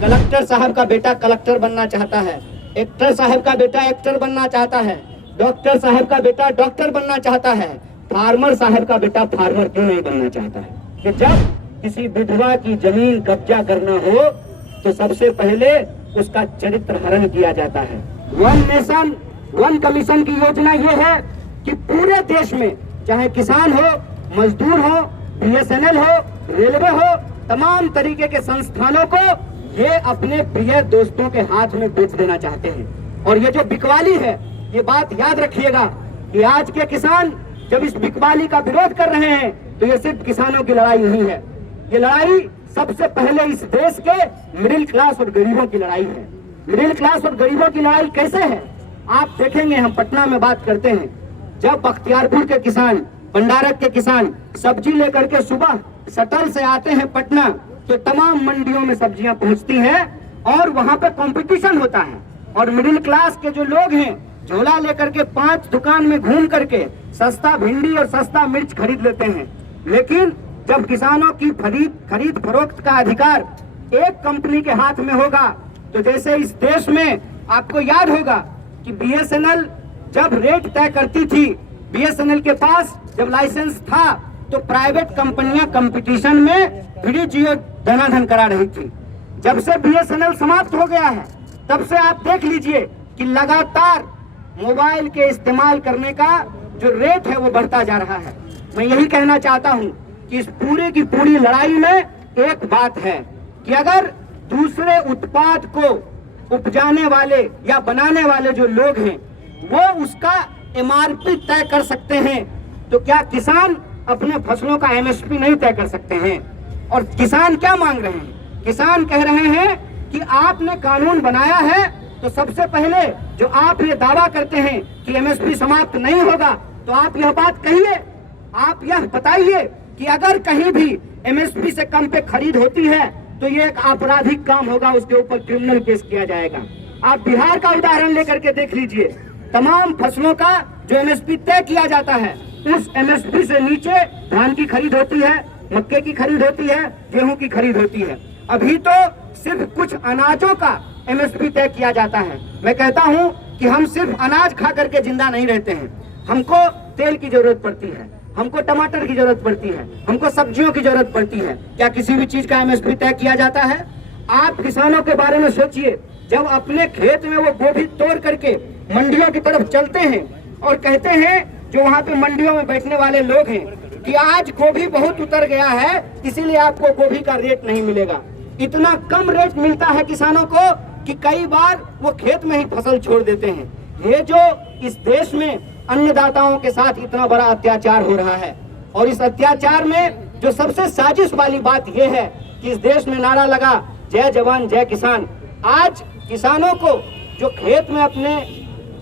Collector साहब का बेटा कलेक्टर बनना चाहता है, एक्टर साहब का बेटा एक्टर बनना चाहता है, डॉक्टर साहब का बेटा डॉक्टर बनना चाहता है, फार्मर साहब का बेटा फार्मर क्यों नहीं बनना चाहता है? कि जब किसी विधवा की जमीन कब्जा करना हो तो सबसे पहले उसका चरित्र हरण किया जाता है। वन नेशन वन कमीशन की योजना ये है कि पूरे देश में चाहे किसान हो, मजदूर हो, BSNL हो, रेलवे हो, तमाम तरीके के संस्थानों को ये अपने प्रिय दोस्तों के हाथ में बेच देना चाहते हैं। और ये जो बिकवाली है, ये बात याद रखिएगा कि आज के किसान जब इस बिकवाली का विरोध कर रहे हैं तो ये सिर्फ किसानों की लड़ाई नहीं है, ये लड़ाई सबसे पहले इस देश के मिडिल क्लास और गरीबों की लड़ाई है। मिडिल क्लास और गरीबों की लड़ाई कैसे है आप देखेंगे। हम पटना में बात करते हैं, जब बख्तियारपुर के किसान, भंडारक के किसान सब्जी लेकर के सुबह शटल से आते हैं पटना, तो तमाम मंडियों में सब्जियां पहुंचती हैं और वहां पे कंपटीशन होता है। और मिडिल क्लास के जो लोग हैं झोला लेकर के 5 दुकान में घूम करके सस्ता भिंडी और सस्ता मिर्च खरीद लेते हैं। लेकिन जब किसानों की खरीद फरोख्त का अधिकार एक कंपनी के हाथ में होगा, तो जैसे इस देश में आपको याद होगा कि BSNL जब रेट तय करती थी, BSNL के पास जब लाइसेंस था तो प्राइवेट कंपनियां कंपटीशन में फ्री जियो धनाधन करा रही थी। जब से BSNL समाप्त हो गया है तब से आप देख लीजिए कि लगातार मोबाइल के इस्तेमाल करने का जो रेट है वो बढ़ता जा रहा है। मैं यही कहना चाहता हूं कि इस पूरे की पूरी लड़ाई में एक बात है कि अगर दूसरे उत्पाद को उपजाने वाले या बनाने वाले जो लोग हैं वो उसका MRP तय कर सकते हैं, तो क्या किसान अपने फसलों का MSP नहीं तय कर सकते हैं? और किसान क्या मांग रहे हैं? किसान कह रहे हैं कि आपने कानून बनाया है तो सबसे पहले जो आप ये दावा करते हैं कि MSP समाप्त नहीं होगा, तो आप यह बात कहिए, आप यह बताइए कि अगर कहीं भी MSP से कम पे खरीद होती है तो ये एक आपराधिक काम होगा, उसके ऊपर क्रिमिनल केस किया जाएगा। आप बिहार का उदाहरण लेकर के देख लीजिए, तमाम फसलों का जो MSP तय किया जाता है उस MSP से नीचे धान की खरीद होती है, मक्के की खरीद होती है, गेहूं की खरीद होती है। अभी तो सिर्फ कुछ अनाजों का MSP तय किया जाता है। मैं कहता हूं कि हम सिर्फ अनाज खा करके जिंदा नहीं रहते हैं, हमको तेल की जरूरत पड़ती है, हमको टमाटर की जरूरत पड़ती है, हमको सब्जियों की जरूरत पड़ती है। क्या किसी भी चीज का MSP तय किया जाता है? आप किसानों के बारे में सोचिए, जब अपने खेत में वो गोभी तोड़ करके मंडियों की तरफ चलते हैं और कहते हैं जो वहाँ पे मंडियों में बैठने वाले लोग हैं कि आज गोभी बहुत उतर गया है, इसीलिए आपको गोभी का रेट नहीं मिलेगा। इतना कम रेट मिलता है किसानों को कि कई बार वो खेत में ही फसल छोड़ देते हैं। ये जो इस देश में अन्नदाताओं के साथ इतना बड़ा अत्याचार हो रहा है, और इस अत्याचार में जो सबसे साजिश वाली बात यह है कि इस देश में नारा लगा जय जवान जय किसान। आज किसानों को जो खेत में अपने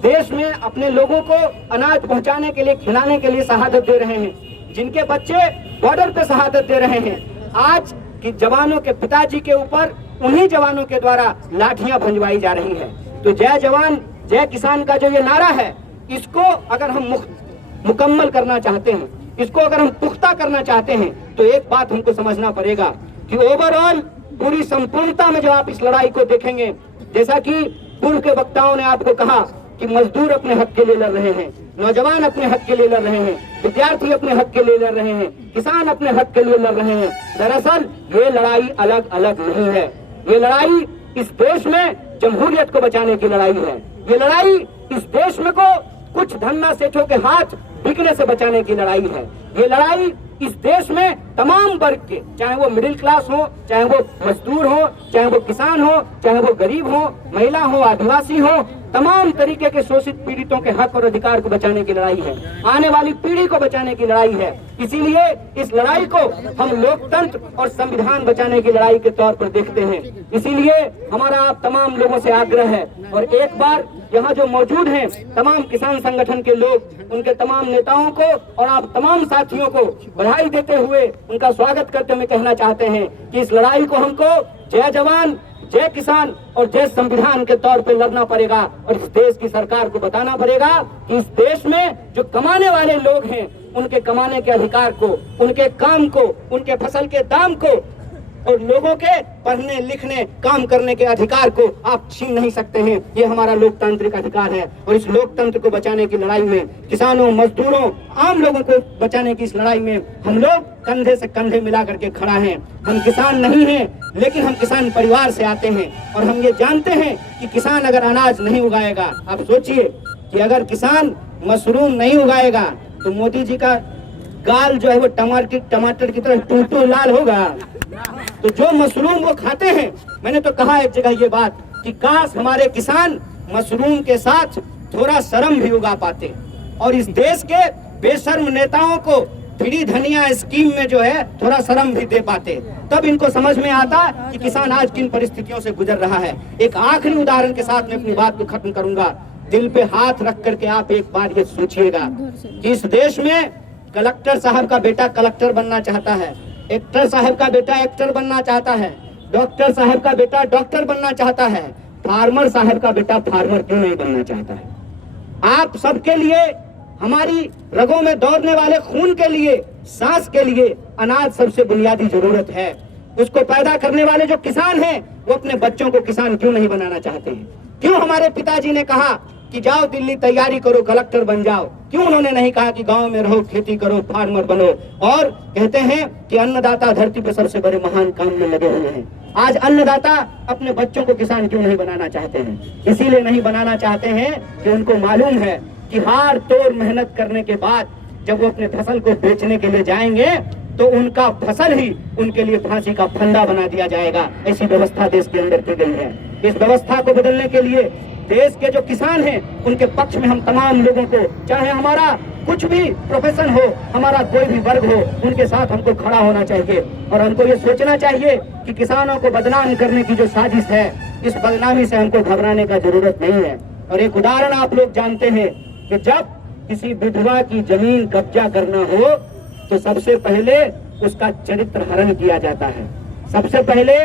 देश में अपने लोगों को अनाज पहुंचाने के लिए, खिलाने के लिए शहादत दे रहे हैं, जिनके बच्चे बॉर्डर पे शहादत दे रहे हैं, आज कि जवानों के पिताजी के ऊपर उन्हीं जवानों के द्वारा लाठियां भंजवाई जा रही है। तो जय जवान जय किसान का जो ये नारा है, इसको अगर हम मुकम्मल करना चाहते हैं, इसको अगर हम पुख्ता करना चाहते हैं, तो एक बात हमको समझना पड़ेगा कि ओवरऑल पूरी संपूर्णता में जो आप इस लड़ाई को देखेंगे, जैसा कि पूर्व के वक्ताओं ने आपको कहा कि मजदूर अपने हक के लिए लड़ रहे हैं, नौजवान अपने हक के लिए लड़ रहे हैं, विद्यार्थी अपने हक के लिए लड़ रहे हैं, किसान अपने हक के लिए लड़ रहे हैं। दरअसल ये लड़ाई अलग अलग नहीं है, ये लड़ाई इस देश में जमहूरियत को बचाने की लड़ाई है। ये लड़ाई इस देश में को कुछ धन्ना सेठों के हाथ बिकने से बचाने की लड़ाई है। ये लड़ाई इस देश में तमाम वर्ग के, चाहे वो मिडिल क्लास हो, चाहे वो मजदूर हो, चाहे वो किसान हो, चाहे वो गरीब हो, महिला हो, आदिवासी हो, तमाम तरीके के शोषित पीड़ितों के हक और अधिकार को बचाने की लड़ाई है, आने वाली पीढ़ी को बचाने की लड़ाई है। इसीलिए इस लड़ाई को हम लोकतंत्र और संविधान बचाने की लड़ाई के तौर पर देखते हैं। इसीलिए हमारा आप तमाम लोगों से आग्रह है, और एक बार यहाँ जो मौजूद हैं तमाम किसान संगठन के लोग, उनके तमाम नेताओं को और आप तमाम साथियों को बधाई देते हुए, उनका स्वागत करते हुए कहना चाहते हैं कि इस लड़ाई को हमको जय जवान जय किसान और जय संविधान के तौर पे लड़ना पड़ेगा, और इस देश की सरकार को बताना पड़ेगा कि इस देश में जो कमाने वाले लोग हैं, उनके कमाने के अधिकार को, उनके काम को, उनके फसल के दाम को और लोगों के पढ़ने लिखने काम करने के अधिकार को आप छीन नहीं सकते हैं। ये हमारा लोकतांत्रिक अधिकार है और इस लोकतंत्र को बचाने की लड़ाई में, किसानों, मजदूरों, आम लोगों को बचाने की इस लड़ाई में हम लोग कंधे से कंधे मिला करके खड़ा हैं। हम किसान नहीं हैं, लेकिन हम किसान परिवार से आते हैं और हम ये जानते हैं कि किसान अगर अनाज नहीं उगाएगा, आप सोचिए कि अगर किसान मशरूम नहीं उगाएगा तो मोदी जी का गाल जो है वो टमाटर की तरह टूटू लाल होगा। तो जो मशरूम वो खाते हैं, मैंने तो कहा एक जगह ये बात कि काश हमारे किसान मशरूम के साथ थोड़ा शर्म भी उगा पाते और इस देश के बेशर्म नेताओं को फ्री धनिया स्कीम में जो है थोड़ा शर्म भी दे पाते, तब इनको समझ में आता कि किसान आज किन परिस्थितियों से गुजर रहा है। एक आखिरी उदाहरण के साथ मैं अपनी बात को खत्म करूंगा। दिल पे हाथ रख करके आप एक बार ये सोचिएगा कि इस देश में कलेक्टर साहब का बेटा कलेक्टर बनना चाहता है, एक्टर साहब का बेटा एक्टर बनना चाहता है, डॉक्टर साहब का बेटा डॉक्टर बनना चाहता है, फार्मर साहब का बेटा फार्मर क्यों नहीं बनना चाहता है। आप सबके लिए, हमारी रगों में दौड़ने वाले खून के लिए, सांस के लिए अनाज सबसे बुनियादी जरूरत है। उसको पैदा करने वाले जो किसान हैं वो अपने बच्चों को किसान क्यों नहीं बनाना चाहते हैं। क्यों हमारे पिताजी ने कहा कि जाओ दिल्ली तैयारी करो, कलेक्टर बन जाओ, क्यों उन्होंने नहीं कहा कि गांव में रहो, खेती करो, फार्मर बनो। और कहते हैं कि अन्नदाता धरती पर सबसे बड़े महान काम में लगे हुए हैं। आज अन्नदाता अपने बच्चों को किसान क्यों नहीं बनाना चाहते हैं? इसीलिए नहीं बनाना चाहते हैं कि उनको मालूम है कि हार तोड़ मेहनत करने के बाद जब वो अपने फसल को बेचने के लिए जाएंगे तो उनका फसल ही उनके लिए फांसी का फंदा बना दिया जाएगा। ऐसी व्यवस्था देश के अंदर की गई है। इस व्यवस्था को बदलने के लिए देश के जो किसान हैं उनके पक्ष में हम तमाम लोगों को, चाहे हमारा कुछ भी प्रोफेशन हो, हमारा कोई भी वर्ग हो, उनके साथ हमको खड़ा होना चाहिए और हमको ये सोचना चाहिए कि किसानों को बदनाम करने की जो साजिश है, इस बदनामी से हमको घबराने का जरूरत नहीं है। और एक उदाहरण आप लोग जानते हैं कि जब किसी विधवा की जमीन कब्जा करना हो तो सबसे पहले उसका चरित्र हरण किया जाता है, सबसे पहले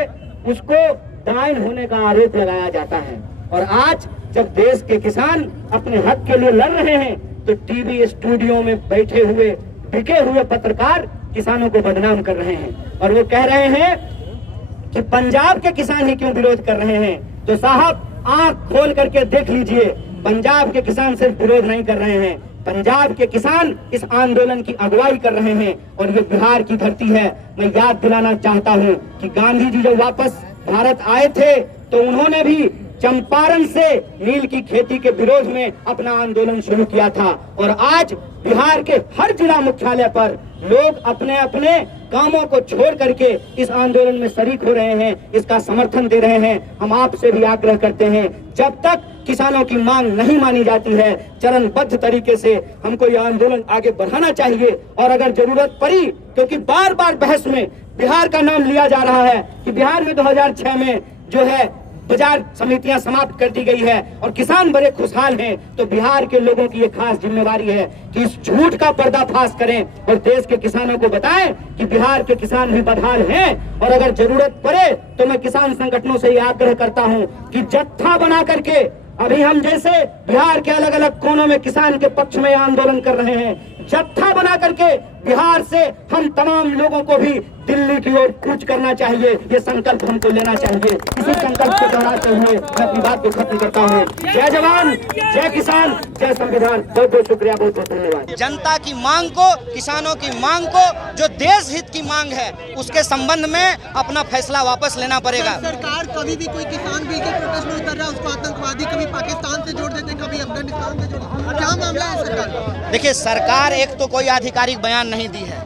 उसको डायन होने का आरोप लगाया जाता है। और आज जब देश के किसान अपने हक के लिए लड़ रहे हैं तो टीवी स्टूडियो में बैठे हुए बिके हुए पत्रकार किसानों को बदनाम कर रहे हैं और वो कह रहे हैं कि पंजाब के किसान ही क्यों विरोध कर रहे हैं। तो साहब आंख खोल करके देख लीजिए, पंजाब के किसान सिर्फ विरोध नहीं कर रहे हैं, पंजाब के किसान इस आंदोलन की अगुवाई कर रहे हैं और ये बिहार की धरती है। मैं याद दिलाना चाहता हूँ कि गांधी जी जब वापस भारत आए थे तो उन्होंने भी चंपारण से नील की खेती के विरोध में अपना आंदोलन शुरू किया था और आज बिहार के हर जिला मुख्यालय पर लोग अपने अपने कामों को छोड़ करके इस आंदोलन में शरीक हो रहे हैं, इसका समर्थन दे रहे हैं। हम आपसे भी आग्रह करते हैं, जब तक किसानों की मांग नहीं मानी जाती है, चरणबद्ध तरीके से हमको ये आंदोलन आगे बढ़ाना चाहिए। और अगर जरूरत पड़ी, क्योंकि बार बार बहस में बिहार का नाम लिया जा रहा है कि बिहार में 2006 में जो है बाजार समितियां समाप्त कर दी गई है और किसान बड़े खुशहाल हैं, तो बिहार के लोगों की ये खास जिम्मेवारी है कि इस झूठ का पर्दाफाश करें और देश के किसानों को बताएं कि बिहार के किसान भी बदहाल हैं। और अगर जरूरत पड़े तो मैं किसान संगठनों से ये आग्रह करता हूं कि जत्था बना करके, अभी हम जैसे बिहार के अलग अलग कोनों में किसान के पक्ष में आंदोलन कर रहे हैं, जत्था बना करके बिहार से हम तमाम लोगों को भी दिल्ली की ओर कूच करना चाहिए। ये संकल्प हमको लेना चाहिए। इसी संकल्प को दोहराते हुए मैं अपनी बात को खत्म करता हूँ। जय जवान, जय किसान, जय संविधान। बहुत बहुत शुक्रिया, बहुत बहुत धन्यवाद। जनता की मांग को, किसानों की मांग को, जो देश हित की मांग है, उसके संबंध में अपना फैसला वापस लेना पड़ेगा। सरकार कभी भी कोई किसान बिल के प्रोटेस्ट में उतर रहा है उसको आतंकवादी कभी पाकिस्तान से जोड़ देते, कभी अफगानिस्तान से जोड़, क्या मामला है सरकार? देखिए, सरकार एक तो कोई आधिकारिक बयान नहीं दी है,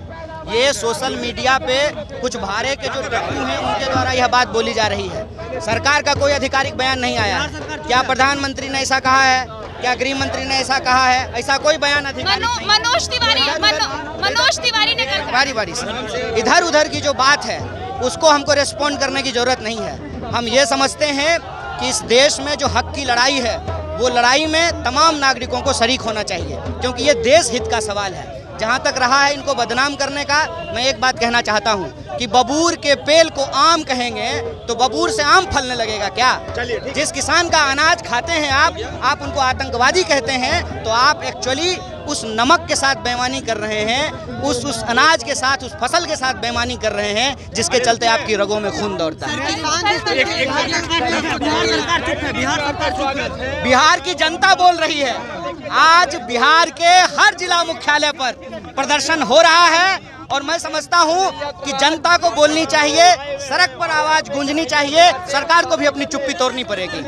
ये सोशल मीडिया पे कुछ भारे के जो टट्टू हैं उनके द्वारा यह बात बोली जा रही है। सरकार का कोई आधिकारिक बयान नहीं आया है। क्या प्रधानमंत्री ने ऐसा कहा है? क्या गृह मंत्री ने ऐसा कहा है? ऐसा कोई बयान अधिकारिक मनोज तिवारी ने बारी बारी से इधर उधर की जो बात है उसको हमको रिस्पॉन्ड करने की जरूरत नहीं है। हम ये समझते हैं कि इस देश में जो हक की लड़ाई है वो लड़ाई में तमाम नागरिकों को शरीक होना चाहिए, क्योंकि ये देश हित का सवाल है। जहाँ तक रहा है इनको बदनाम करने का, मैं एक बात कहना चाहता हूँ कि बबूर के पेड़ को आम कहेंगे तो बबूर से आम फलने लगेगा क्या? जिस किसान का अनाज खाते हैं आप उनको आतंकवादी कहते हैं, तो आप एक्चुअली उस नमक के साथ बेईमानी कर रहे हैं, उस अनाज के साथ, उस फसल के साथ बेईमानी कर रहे हैं, जिसके चलते आपकी रगों में खून दौड़ता है। बिहार की जनता बोल रही है। आज बिहार के हर जिला मुख्यालय पर प्रदर्शन हो रहा है और मैं समझता हूं कि जनता को बोलनी चाहिए, सड़क पर आवाज गूंजनी चाहिए, सरकार को भी अपनी चुप्पी तोड़नी पड़ेगी।